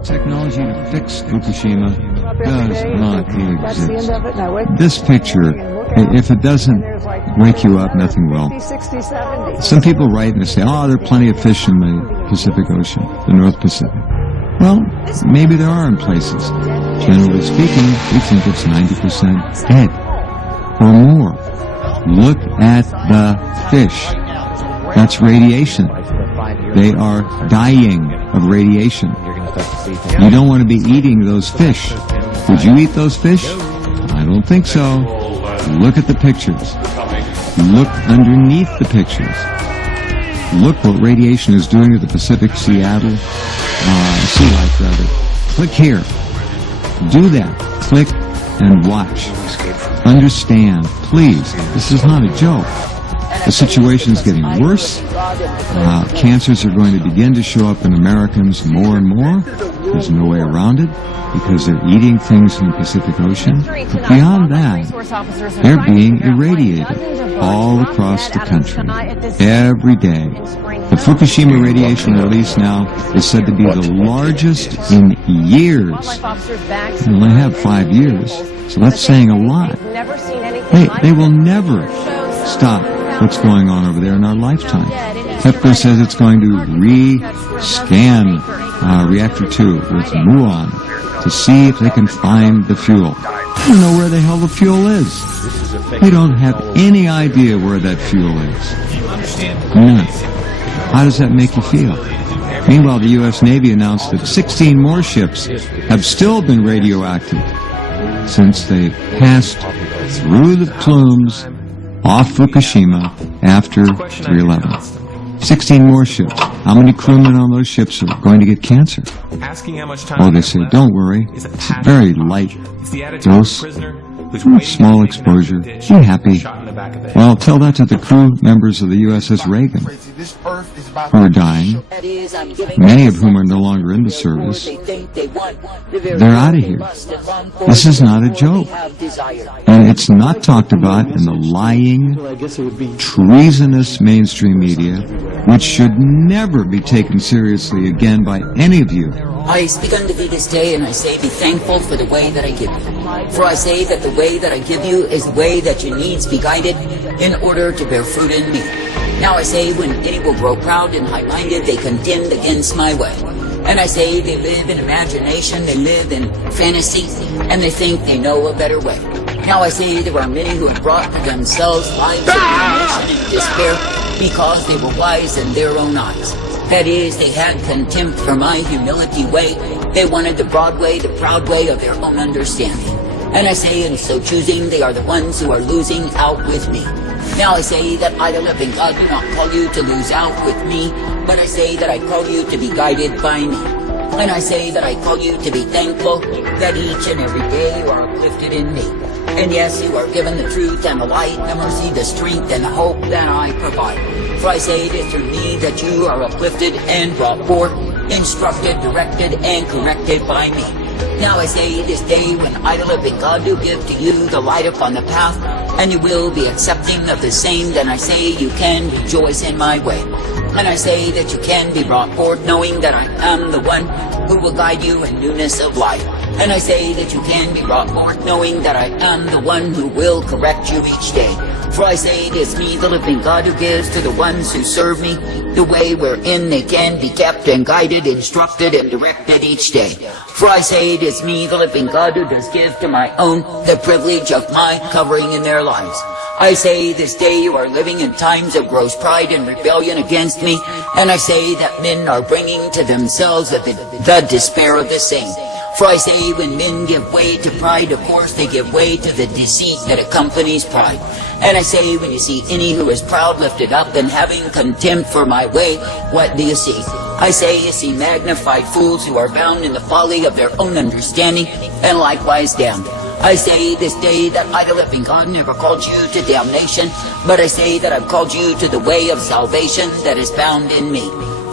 The technology to fix Fukushima does not exist. This picture, if it doesn't wake you up, nothing will. Some people write and they say, oh, there are plenty of fish in the Pacific Ocean, the North Pacific. Well, maybe there are in places. Generally speaking, we think it's 90% dead or more. Look at the fish. That's radiation. They are dying of radiation. You don't want to be eating those fish. Would you eat those fish? I don't think so. Look at the pictures. Look underneath the pictures. Look what radiation is doing to the Pacific sea life, rather. Click here. Do that. Click and watch. Understand, please. This is not a joke. The situation is getting worse. Cancers are going to begin to show up in Americans more and more. There's no way around it because they're eating things in the Pacific Ocean. But beyond that, they're being irradiated all across the country every day. The Fukushima radiation release now is said to be the largest in years. We only have 5 years, so that's saying a lot. They will never stop what's going on over there in our lifetime. Kepler says it's going to re-scan Reactor 2 with muon to see if they can find the fuel. They don't know where the hell the fuel is. They don't have any idea where that fuel is. None. How does that make you feel? Meanwhile, the U.S. Navy announced that 16 more ships have still been radioactive since they passed through the plumes off Fukushima after 3/11. 16 more ships. How many crewmen on those ships are going to get cancer? Oh, they say, don't worry. It's a very light dose, small exposure. Be happy. Well, tell that to the crew members of the USS Reagan who are dying, many of whom are no longer in the service. They're out of here. This is not a joke. And it's not talked about in the lying, treasonous mainstream media, which should never be taken seriously again by any of you. I speak unto thee this day, and I say, be thankful for the way that I give you. For I say that the way that I give you is the way that your needs be guided in order to bear fruit in me. Now I say, when any will grow proud and high-minded, they contend against my way. And I say, they live in imagination, they live in fantasy, and they think they know a better way. Now I say, there are many who have brought to themselves lives of damnation and despair because they were wise in their own eyes. That is, they had contempt for my humility way. They wanted the broad way, the proud way of their own understanding. And I say, in so choosing, they are the ones who are losing out with me. Now I say that I, the living God, do not call you to lose out with me, but I say that I call you to be guided by me. And I say that I call you to be thankful that each and every day you are uplifted in me. And yes, you are given the truth and the light, the mercy, the strength, and the hope that I provide. For I say it is through me that you are uplifted and brought forth, instructed, directed, and corrected by me. Now I say this day when I, the living God, do give to you the light upon the path, and you will be accepting of the same, then I say you can rejoice in my way. And I say that you can be brought forth knowing that I am the one who will guide you in newness of life. And I say that you can be brought forth knowing that I am the one who will correct you each day. For I say it is me, the living God, who gives to the ones who serve me the way wherein they can be kept and guided, instructed, and directed each day. For I say it is me, the living God, who does give to my own the privilege of my covering in their lives. I say this day you are living in times of gross pride and rebellion against me, and I say that men are bringing to themselves the despair of the same. For I say when men give way to pride, of course they give way to the deceit that accompanies pride. And I say when you see any who is proud lifted up and having contempt for my way, what do you see? I say you see magnified fools who are bound in the folly of their own understanding, and likewise damned. I say this day that I, the living God, never called you to damnation, but I say that I've called you to the way of salvation that is found in me.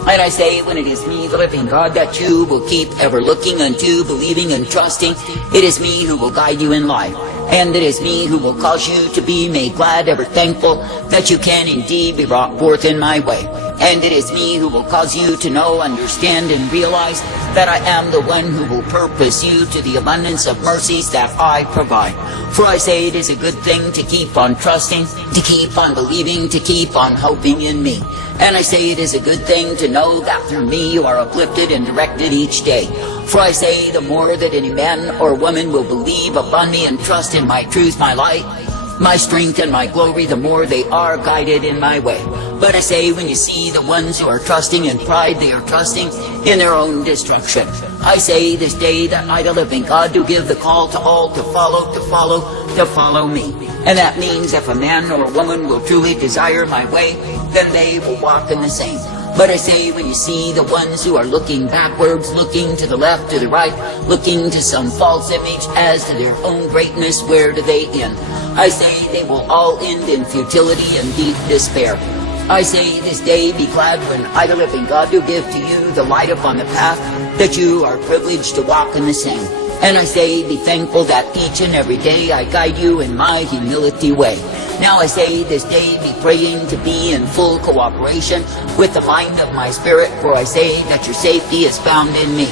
And I say when it is me, the living God, that you will keep ever looking unto, believing and trusting, it is me who will guide you in life. And it is me who will cause you to be made glad, ever thankful, that you can indeed be brought forth in my way. And it is me who will cause you to know, understand, and realize that I am the one who will purpose you to the abundance of mercies that I provide. For I say it is a good thing to keep on trusting, to keep on believing, to keep on hoping in me. And I say it is a good thing to know that through me you are uplifted and directed each day. For I say the more that any man or woman will believe upon me and trust in my truth, my light, my strength and my glory, the more they are guided in my way. But I say when you see the ones who are trusting in pride, they are trusting in their own destruction. I say this day that I, the living God, do give the call to all to follow me. And that means if a man or a woman will truly desire my way, then they will walk in the same. But I say when you see the ones who are looking backwards, looking to the left, to the right, looking to some false image as to their own greatness, where do they end? I say they will all end in futility and deep despair. I say this day be glad when I, the living God, do give to you the light upon the path that you are privileged to walk in the same. And I say be thankful that each and every day I guide you in my humility way. Now I say this day be praying to be in full cooperation with the mind of my spirit, for I say that your safety is found in me.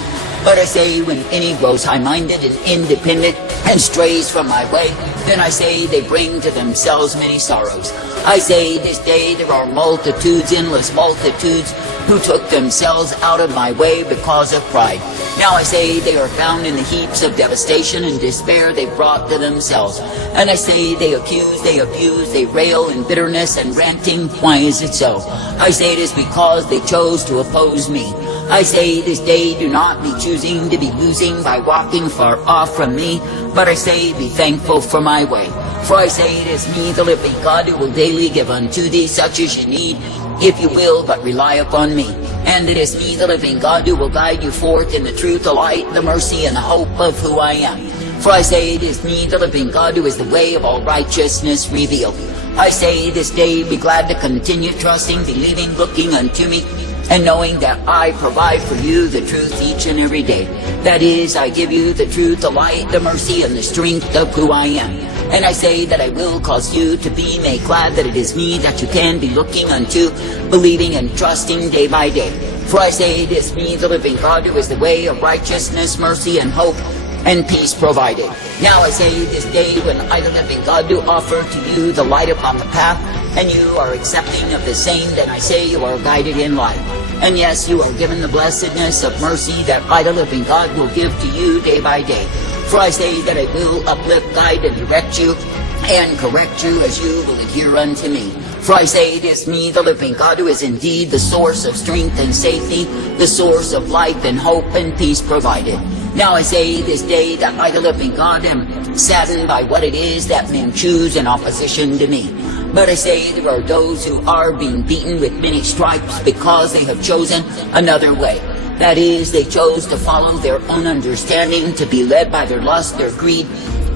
But I say when any grows high-minded and independent and strays from my way, then I say they bring to themselves many sorrows. I say this day there are multitudes, endless multitudes, who took themselves out of my way because of pride. Now I say they are found in the heaps of devastation and despair they brought to themselves. And I say they accuse, they abuse, they rail in bitterness and ranting. Why is it so? I say it is because they chose to oppose me. I say this day do not be choosing to be losing by walking far off from me, but I say be thankful for my way. For I say it is me, the living God, who will daily give unto thee such as you need, if you will but rely upon me. And it is me, the living God, who will guide you forth in the truth, the light, the mercy, and the hope of who I am. For I say it is me, the living God, who is the way of all righteousness revealed. I say this day be glad to continue trusting, believing, looking unto me, and knowing that I provide for you the truth each and every day. That is, I give you the truth, the light, the mercy, and the strength of who I am. And I say that I will cause you to be made glad that it is me that you can be looking unto, believing and trusting day by day. For I say it is me, the living God, who is the way of righteousness, mercy, and hope, and peace provided. Now I say this day when I, the living God, do offer to you the light upon the path, and you are accepting of the same, then I say you are guided in life. And yes, you are given the blessedness of mercy that I, the living God, will give to you day by day. For I say that I will uplift, guide, and direct you, and correct you as you will adhere unto me. For I say it is me, the living God, who is indeed the source of strength and safety, the source of life and hope and peace provided. Now I say this day that I, the living God, am saddened by what it is that men choose in opposition to me. But I say there are those who are being beaten with many stripes because they have chosen another way. That is, they chose to follow their own understanding, to be led by their lust, their greed,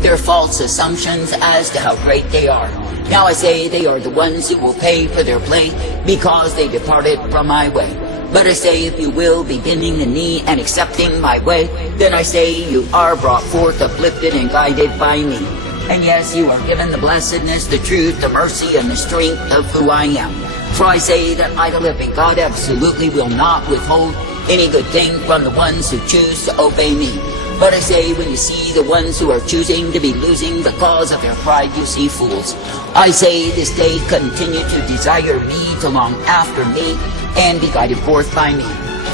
their false assumptions as to how great they are. Now I say they are the ones who will pay for their play because they departed from my way. But I say if you will be bending the knee and accepting my way, then I say you are brought forth, uplifted, and guided by me. And yes, you are given the blessedness, the truth, the mercy, and the strength of who I am. For I say that I, the living God, absolutely will not withhold any good thing from the ones who choose to obey me. But I say when you see the ones who are choosing to be losing because of their pride, you see fools. I say this day continue to desire me, to long after me, and be guided forth by me.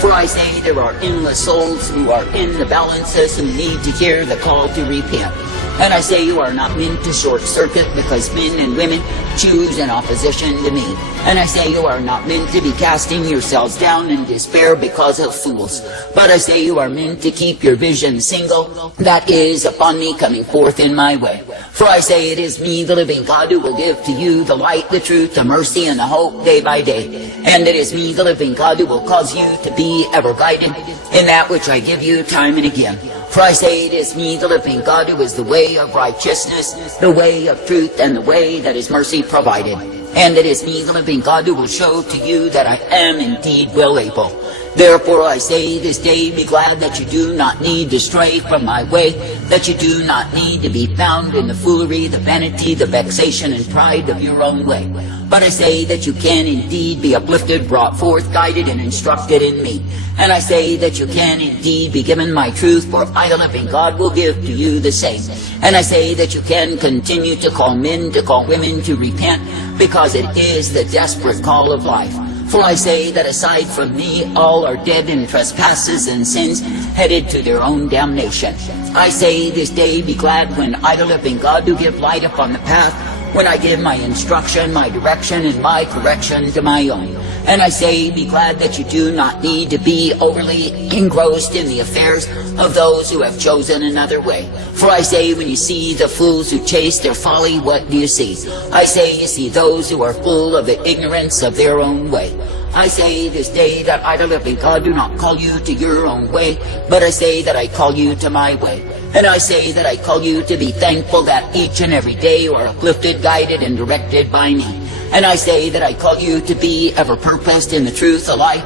For I say there are endless souls who are in the balances who need to hear the call to repent. And I say you are not meant to short-circuit because men and women choose in opposition to me. And I say you are not meant to be casting yourselves down in despair because of fools. But I say you are meant to keep your vision single, that is, upon me coming forth in my way. For I say it is me, the living God, who will give to you the light, the truth, the mercy, and the hope day by day. And it is me, the living God, who will cause you to be ever guided in that which I give you time and again. For I say it is me, the living God, who is the way of righteousness, the way of truth, and the way that is mercy provided. And it is me, the living God, who will show to you that I am indeed well able. Therefore I say this day, be glad that you do not need to stray from my way, that you do not need to be found in the foolery, the vanity, the vexation, and pride of your own way. But I say that you can indeed be uplifted, brought forth, guided, and instructed in me. And I say that you can indeed be given my truth, for I, the living God, will give to you the same. And I say that you can continue to call men, to call women to repent, because it is the desperate call of life. For I say that aside from me, all are dead in trespasses and sins, headed to their own damnation. I say this day, be glad when I, the living God, do give light upon the path, when I give my instruction, my direction, and my correction to my own. And I say, be glad that you do not need to be overly engrossed in the affairs of those who have chosen another way. For I say, when you see the fools who chase their folly, what do you see? I say, you see those who are full of the ignorance of their own way. I say this day that I, the living God, do not call you to your own way, but I say that I call you to my way. And I say that I call you to be thankful that each and every day you are uplifted, guided, and directed by me. And I say that I call you to be ever purposed in the truth, the life,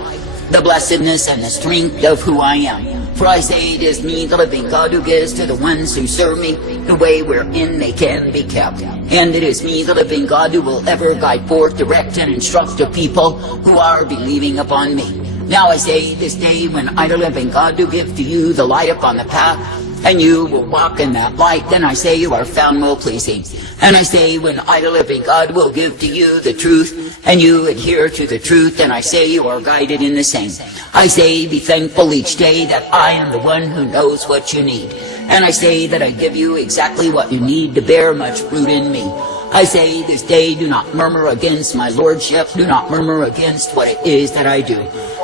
the blessedness, and the strength of who I am. For I say it is me, the living God, who gives to the ones who serve me the way wherein they can be kept. And it is me, the living God, who will ever guide forth, direct, and instruct the people who are believing upon me. Now I say this day, when I, the living God, do give to you the light upon the path, and you will walk in that light, then I say you are found well-pleasing. And I say, when I, the living God, will give to you the truth, and you adhere to the truth, then I say you are guided in the same. I say, be thankful each day that I am the one who knows what you need. And I say that I give you exactly what you need to bear much fruit in me. I say this day, do not murmur against my lordship, do not murmur against what it is that I do.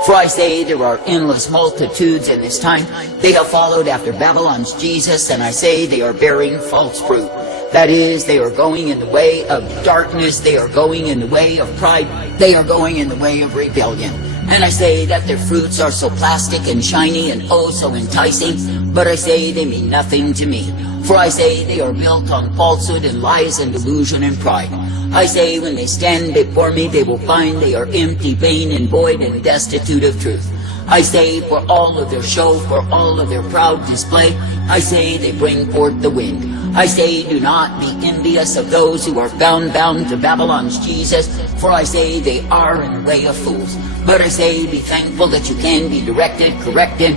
For I say there are endless multitudes in this time. They have followed after Babylon's Jesus, and I say they are bearing false fruit. That is, they are going in the way of darkness, they are going in the way of pride, they are going in the way of rebellion. And I say that their fruits are so plastic and shiny and oh so enticing, but I say they mean nothing to me. For I say they are built on falsehood and lies and delusion and pride. I say when they stand before me, they will find they are empty, vain, and void, and destitute of truth. I say for all of their show, for all of their proud display, I say they bring forth the wind. I say do not be envious of those who are bound to Babylon's Jesus, for I say they are in the way of fools. But I say be thankful that you can be directed, corrected,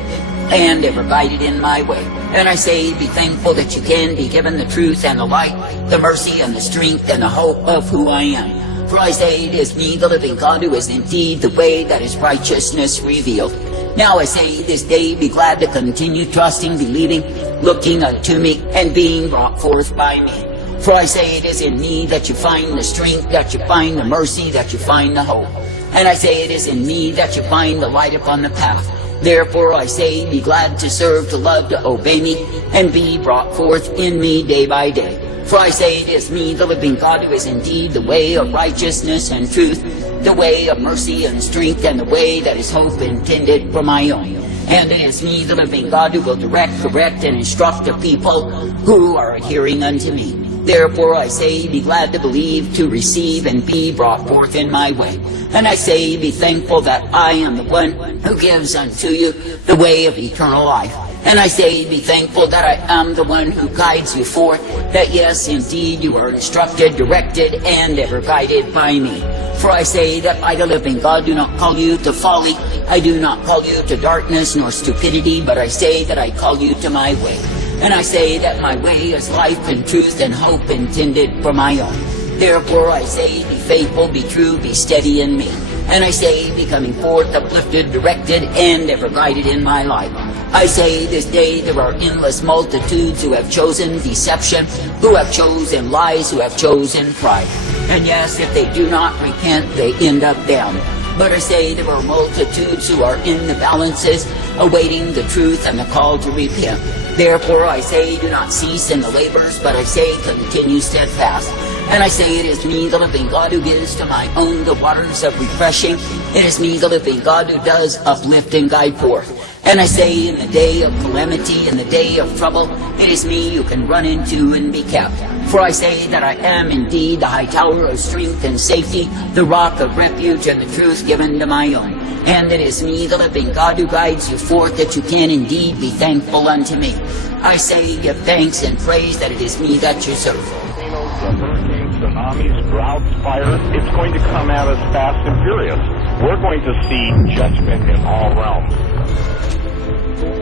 and ever guided in my way. And I say, be thankful that you can be given the truth and the light, the mercy and the strength and the hope of who I am. For I say, it is me, the living God, who is indeed the way that is righteousness revealed. Now I say, this day be glad to continue trusting, believing, looking unto me, and being brought forth by me. For I say, it is in me that you find the strength, that you find the mercy, that you find the hope. And I say, it is in me that you find the light upon the path. Therefore I say, be glad to serve, to love, to obey me, and be brought forth in me day by day. For I say, it is me, the living God, who is indeed the way of righteousness and truth, the way of mercy and strength, and the way that is hope intended for my own. And it is me, the living God, who will direct, correct, and instruct the people who are adhering unto me. Therefore I say, be glad to believe, to receive, and be brought forth in my way. And I say, be thankful that I am the one who gives unto you the way of eternal life. And I say, be thankful that I am the one who guides you forth, that yes, indeed, you are instructed, directed, and ever guided by me. For I say that I, the living God, do not call you to folly, I do not call you to darkness nor stupidity, but I say that I call you to my way. And I say that my way is life and truth and hope intended for my own. Therefore I say, be faithful, be true, be steady in me. And I say, be coming forth, uplifted, directed, and ever guided in my life. I say, this day there are endless multitudes who have chosen deception, who have chosen lies, who have chosen pride. And yes, if they do not repent, they end up down. But I say there are multitudes who are in the balances, awaiting the truth and the call to repent. Therefore I say, do not cease in the labors, but I say, continue steadfast. And I say, it is me, the living God, who gives to my own the waters of refreshing. It is me, the living God, who does uplift and guide forth. And I say in the day of calamity, in the day of trouble, it is me you can run into and be kept. For I say that I am indeed the high tower of strength and safety, the rock of refuge and the truth given to my own. And it is me, the living God, who guides you forth, that you can indeed be thankful unto me. I say, give thanks and praise that it is me that you serve. Hurricanes, tsunamis, droughts, fire, it's going to come at us fast and furious. We're going to see judgment in all realms.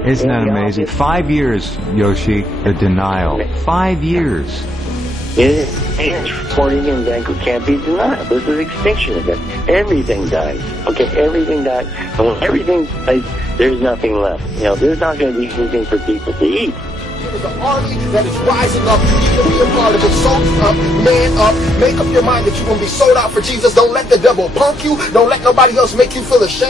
Isn't that amazing? 5 years, Yoshi, the denial. 5 years. Reporting in Vancouver can't be denied. This is an extinction event. Everything dies. Okay, everything dies. When everything dies, there's nothing left. You know, there's not going to be anything for people to eat. There's an army that is rising up. You can be a part of it. Soul up, man up. Make up your mind that you're going to be sold out for Jesus. Don't let the devil punk you. Don't let nobody else make you feel ashamed.